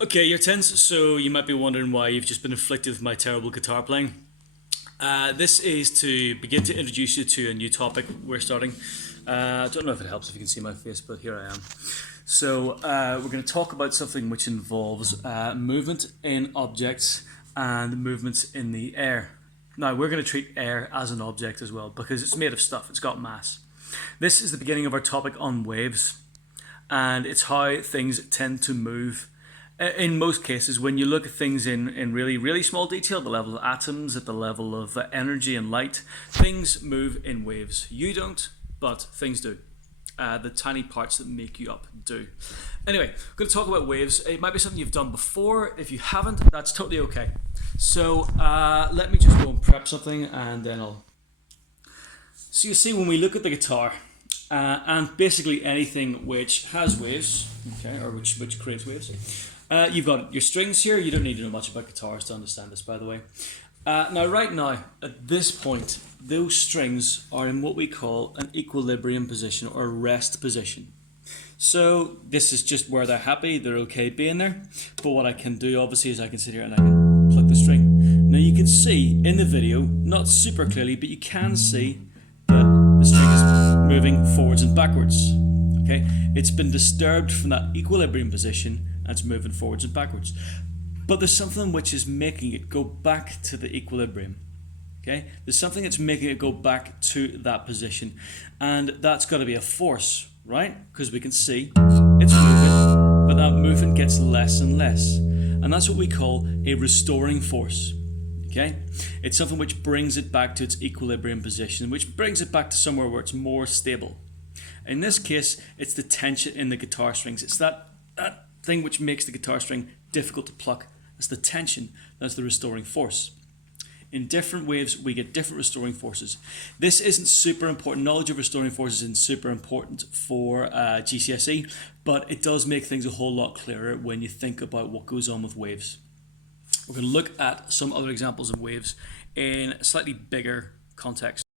Okay, you're tense, so you might be wondering why you've just been inflicted with my terrible guitar playing. This is to begin to introduce you to a new topic we're starting. I don't know if it helps if you can see my face, but here I am. So, we're going to talk about something which involves movement in objects and movements in the air. Now, we're going to treat air as an object as well because it's made of stuff, it's got mass. This is the beginning of our topic on waves, and it's how things tend to move. In most cases, when you look at things in really, really small detail, at the level of atoms, at the level of energy and light, things move in waves. You don't, but things do. The tiny parts that make you up do. Anyway, I'm going to talk about waves. It might be something you've done before. If you haven't, that's totally okay. So let me just go and prep something, and then I'll... So you see, when we look at the guitar, and basically anything which has waves, okay, or which creates waves, you've got your strings here. You don't need to know much about guitars to understand this, by the way. Now, right now, at this point, those strings are in what we call an equilibrium position or rest position. So this is just where they're happy, they're okay being there. But what I can do, obviously, is I can sit here and I can pluck the string. Now, you can see in the video, not super clearly, but you can see that the string is moving forwards and backwards. Okay, it's been disturbed from that equilibrium position and it's moving forwards and backwards. But there's something which is making it go back to the equilibrium. Okay, there's something that's making it go back to that position, and that's got to be a force, right? Because we can see it's moving, but that movement gets less and less, and that's what we call a restoring force. Okay, it's something which brings it back to its equilibrium position, which brings it back to somewhere where it's more stable. In this case, it's the tension in the guitar strings. It's that thing which makes the guitar string difficult to pluck. That's the tension. That's the restoring force. In different waves, we get different restoring forces. This isn't super important. Knowledge of restoring forces isn't super important for GCSE, but it does make things a whole lot clearer when you think about what goes on with waves. We're going to look at some other examples of waves in a slightly bigger context.